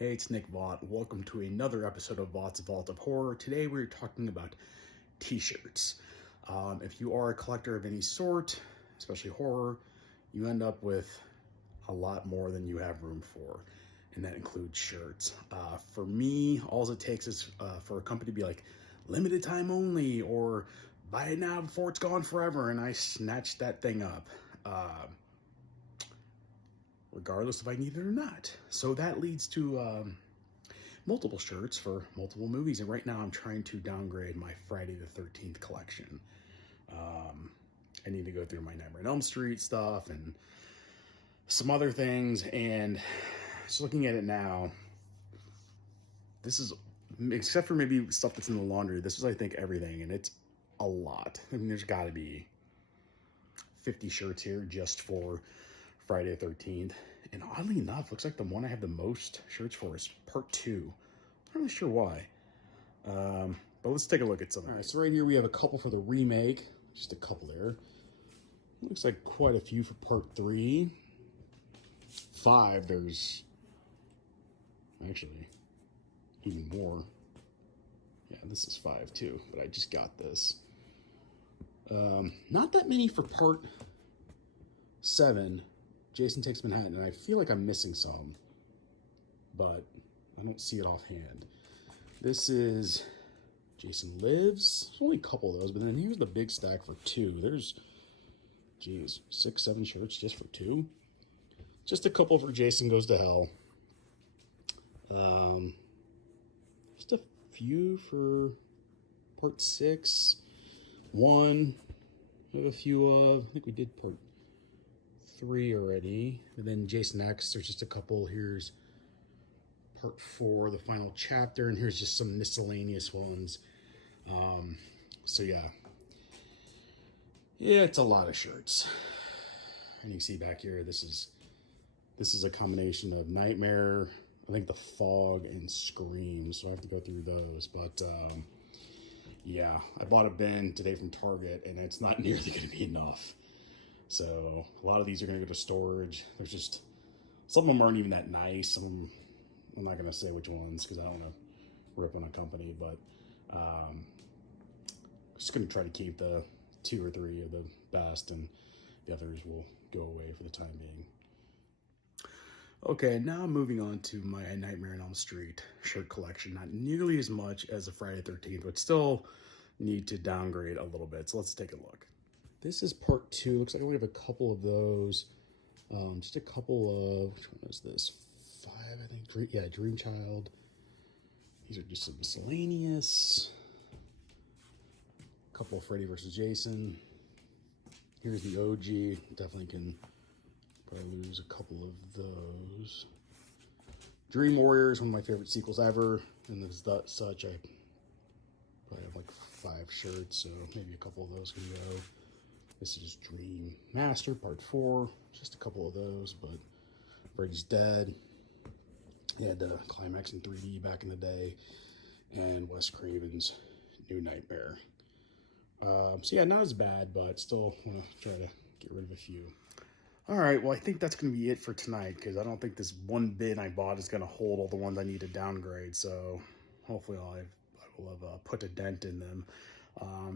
Hey, it's Nick Vaught. Welcome to another episode of Vaught's Vault of Horror. Today we're talking about t-shirts. If you are a collector of any sort, especially horror, you end up with a lot more than you have room for, and that includes shirts. For me, all it takes is for a company to be like, limited time only, or buy it now before it's gone forever, and I snatch that thing up. Regardless if I need it or not. So that leads to multiple shirts for multiple movies. And right now I'm trying to downgrade my Friday the 13th collection. I need to go through my Nightmare on Elm Street stuff and some other things. And just looking at it now, this is, except for maybe stuff that's in the laundry, this is, I think, everything. And it's a lot. I mean, there's got to be 50 shirts here just for Friday the 13th. And oddly enough, looks like the one I have the most shirts for is part 2. Not really sure why. But let's take a look at some. All right, so right here we have a couple for the remake. Just a couple there. Looks like quite a few for part 3. 5, there's actually even more. Yeah, this is 5 too, but I just got this. Not that many for part 7. Jason Takes Manhattan, and I feel like I'm missing some, but I don't see it offhand. This is Jason Lives. There's only a couple of those, but then here's the big stack for 2. There's, geez, 6, 7 shirts just for 2. Just a couple for Jason Goes to Hell. Just a few for part 6. 1. I have a few of, I think we did part 3 already. And then Jason X, there's just a couple. Here's part 4, the final chapter, and here's just some miscellaneous ones. So yeah, it's a lot of shirts. And you can see back here, this is a combination of Nightmare, I think The Fog, and Scream. So I have to go through those. But yeah, I bought a bin today from Target, and it's not nearly going to be enough. So a lot of these are going to go to storage. There's just, some of them aren't even that nice. Some of them, I'm not going to say which ones because I don't want to rip on a company, but just going to try to keep the 2 or 3 of the best, and the others will go away for the time being. Okay, now moving on to my Nightmare on Elm Street shirt collection. Not nearly as much as a Friday the 13th, but still need to downgrade a little bit. So let's take a look. This is part 2. Looks like I only have a couple of those. Just a couple of, which one is this? 5, I think. Yeah, Dream Child. These are just some miscellaneous. A couple of Freddy vs. Jason. Here's the OG. Definitely can probably lose a couple of those. Dream Warriors, one of my favorite sequels ever. And as such, I probably have like 5 shirts, so maybe a couple of those can go. This is Dream Master, part 4. Just a couple of those, but Freddy's Dead. He had the Climax in 3D back in the day. And Wes Craven's New Nightmare. So yeah, not as bad, but still want to try to get rid of a few. All right, well, I think that's going to be it for tonight, because I don't think this one bin I bought is going to hold all the ones I need to downgrade. So hopefully I will have put a dent in them.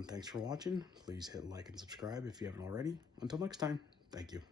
Thanks for watching. Please hit like and subscribe if you haven't already. Until next time, thank you.